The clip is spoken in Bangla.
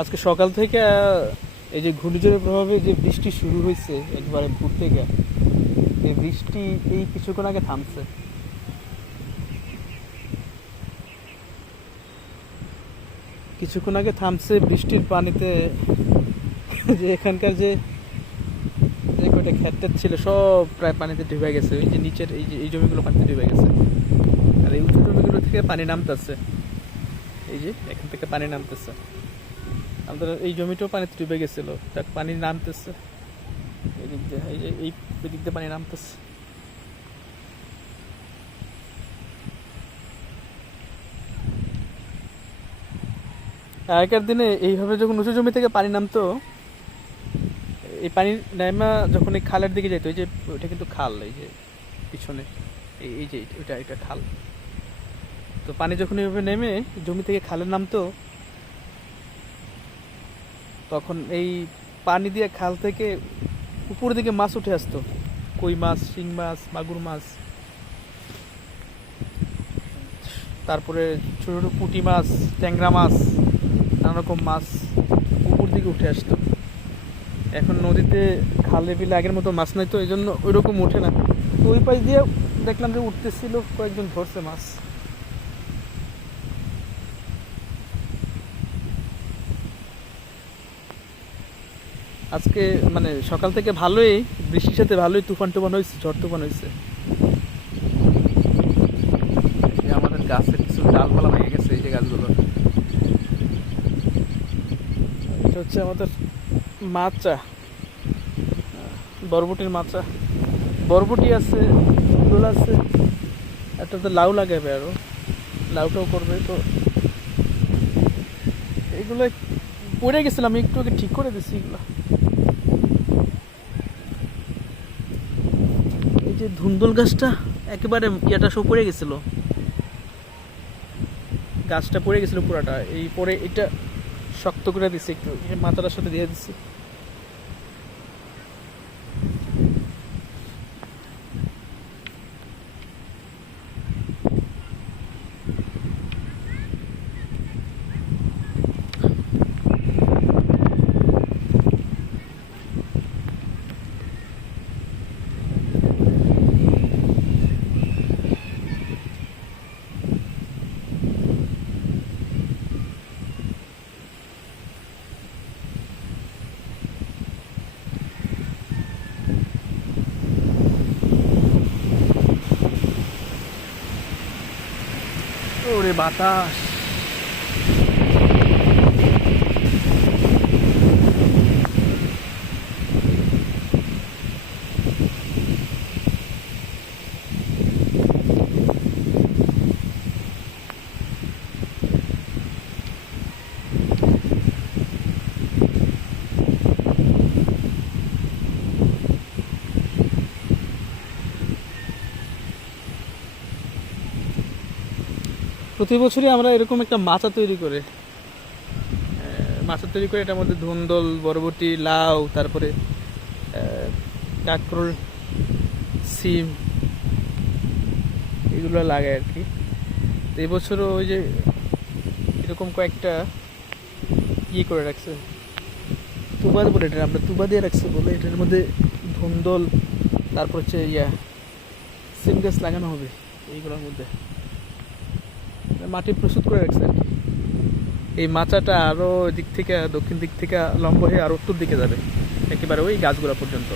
আজকে সকাল থেকে এই যে ঘূর্ণিঝড়ের প্রভাবে যে বৃষ্টি শুরু হয়েছে একবারে ভোর থেকে, এই বৃষ্টি এই কিছুক্ষণ আগে থামছে। কিছুক্ষণ আগে থামছে বৃষ্টির পানিতে, যে এখানকার যে কয়টা ক্ষেতটা ছিল, সব প্রায় পানিতে ডুবে গেছে। ওই যে নিচের এই যে, এই জমিগুলো পানিতে ডুবে গেছে। আর এই উঁচু জমিগুলো থেকে পানি নামতেছে। এই যে, এখান থেকে পানি নামতেছে। আমাদের এই জমিটাও পানিতে ডুবে গেছিল। তার পানি নামতেছে। এই দিক দিয়ে, এই এই দিয়ে পানি নামতেছে। আগেকার দিনে এইভাবে যখন উঁচু জমি থেকে পানি নামতো, এই পানি নাইমা যখন এই খালের দিকে যেত এই যে, ওইটা কিন্তু খাল, এই যে, পিছনে। এই যে, ওইটা এটা খাল। তো পানি যখন এইভাবে নেমে জমি থেকে খালে নামতো তখন এই পানি দিয়ে খাল থেকে উপর দিকে মাছ উঠে আসতো। কই মাছ, শিং মাছ, মাগুর মাছ। তারপরে ছোট ছোটো পুঁটি মাছ, ট্যাংরা মাছ নানা রকম মাছ উপর দিকে উঠে আসতো। এখন নদীতে খালে বিলে আগের মতো মাছ নাই তো এই জন্য ওই রকম ওঠে না ওই পাশ দিয়ে দেখলাম যে উঠতেছিল কয়েকজন ধরছে মাছ। আজকে মানে সকাল থেকে ভালোই বৃষ্টির সাথে ভালোই তুফান টুফান হয়েছে ঝড় তুফান হয়েছে। আমাদের গাছের কিছু ডালপালা ভেঙে গেছে এই যে গাছগুলো। এটা হচ্ছে আমাদের মাচা বরবটির মাচা। বরবটি আছে ফুল আছে একটা তো লাউ লাগাবে আরও। লাউটাও করবে তো এগুলো পড়ে গেছিলাম একটু আগে ঠিক করে দিচ্ছি এগুলো এই যে ধুন্দল গাছটা একেবারে ইয়েটা সব পড়ে গেছিল। গাছটা পড়ে গেছিল পুরাটা। এই পরে এটা শক্ত করে দিছে, একটু মাথাটার সাথে দিয়ে দিছি। ওরে বাতাস। প্রতি বছরই আমরা এরকম একটা মাচা তৈরি করে মাচা তৈরি করে এটার মধ্যে ধুন্দল, বরবটি, লাউ, তারপরে কাঁকরোল, সিম, এগুলো লাগাই আর কি। তো এবছরও ওই যে এরকম কয়েকটা ইয়ে করে রাখছে, তুবা বলে এটা, আমরা তুবা দিয়ে রাখছে বলে এটার মধ্যে ধুন্দল, তারপর হচ্ছে ইয়া, সিম গাছ লাগানো হবে এইগুলোর মধ্যে। মাটি প্রস্তুত করে রাখছে। এই মাচাটা আরও দিক থেকে দক্ষিণ দিক থেকে লম্ব হয়ে আর উত্তর দিকে যাবে। একেবারে ওই গাছগুলো পর্যন্ত।